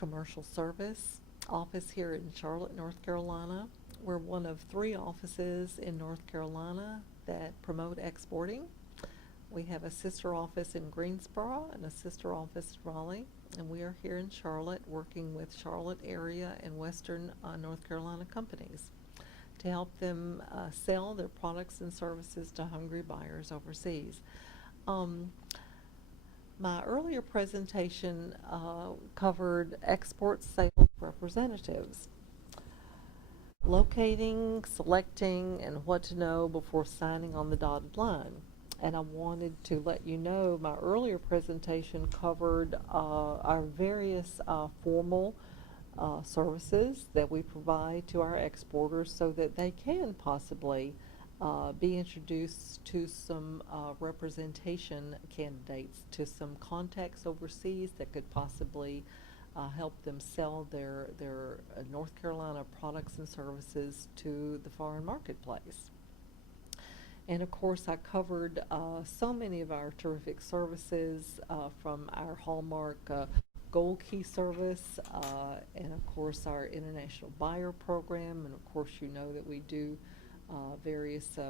commercial service office here in Charlotte, North Carolina. We're one of 3 offices in North Carolina that promote exporting. We have a sister office in Greensboro and a sister office in Raleigh, and we are here in Charlotte working with Charlotte area and Western North Carolina companies to help them sell their products and services to hungry buyers overseas. My earlier presentation covered export sales representatives, locating, selecting, and what to know before signing on the dotted line. And I wanted to let you know my earlier presentation covered our various formal services that we provide to our exporters so that they can possibly be introduced to some representation candidates, to some contacts overseas that could possibly help them sell their North Carolina products and services to the foreign marketplace. And of course, I covered so many of our terrific services from our hallmark Gold Key service, and of course our international buyer program, and of course you know that we do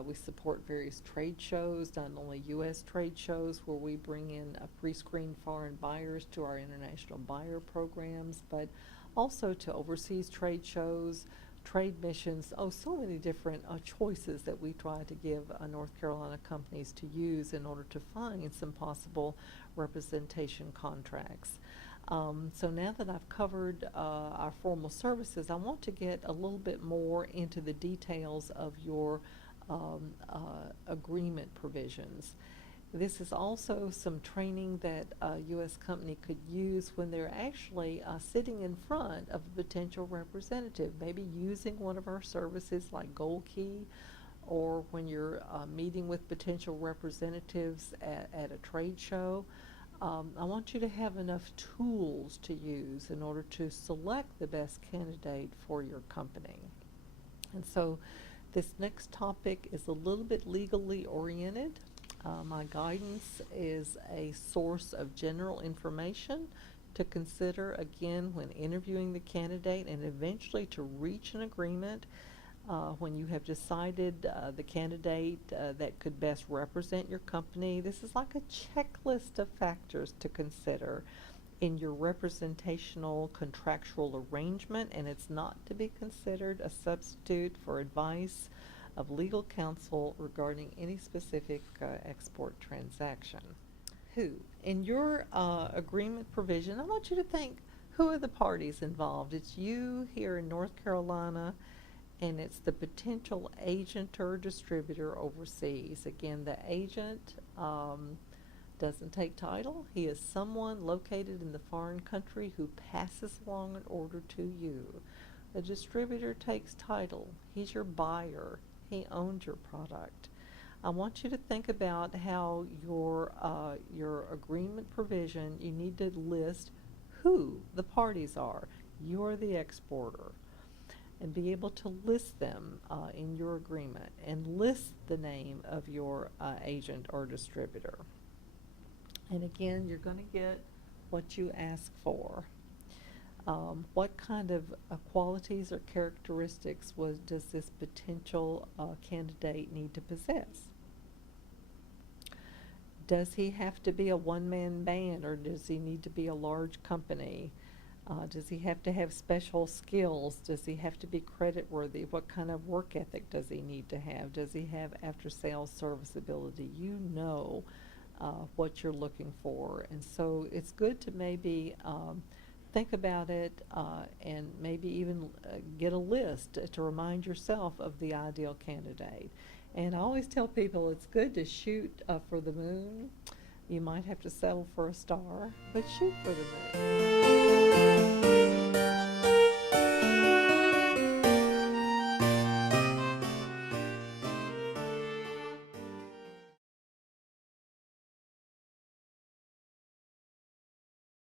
we support various trade shows, not only U.S. trade shows where we bring in pre-screened foreign buyers to our international buyer programs, but also to overseas trade shows, trade missions, so many different choices that we try to give North Carolina companies to use in order to find some possible representation contracts. So now that I've covered our formal services, I want to get a little bit more into the details of your agreement provisions. This is also some training that a U.S. company could use when they're actually sitting in front of a potential representative, maybe using one of our services like Gold Key, or when you're meeting with potential representatives at a trade show. I want you to have enough tools to use in order to select the best candidate for your company. And so this next topic is a little bit legally oriented. My guidance is a source of general information to consider again when interviewing the candidate, and eventually to reach an agreement when you have decided the candidate that could best represent your company. This is like a checklist of factors to consider in your representational contractual arrangement, and it's not to be considered a substitute for advice of legal counsel regarding any specific export transaction. Who? In your agreement provision, I want you to think, who are the parties involved? It's you here in North Carolina, and it's the potential agent or distributor overseas. Again, the agent doesn't take title. He is someone located in the foreign country who passes along an order to you. The distributor takes title. He's your buyer. He owns your product. I want you to think about how your agreement provision, you need to list who the parties are. You're the exporter, and be able to list them in your agreement, and list the name of your agent or distributor. And again, you're going to get what you ask for. What kind of qualities or characteristics does this potential candidate need to possess? Does he have to be a one-man band, or does he need to be a large company? Does he have to have special skills? Does he have to be credit-worthy? What kind of work ethic does he need to have? Does he have after-sales service ability? You know what you're looking for. And so it's good to maybe think about it and maybe even get a list to remind yourself of the ideal candidate. And I always tell people it's good to shoot for the moon. You might have to settle for a star, but shoot for the moon.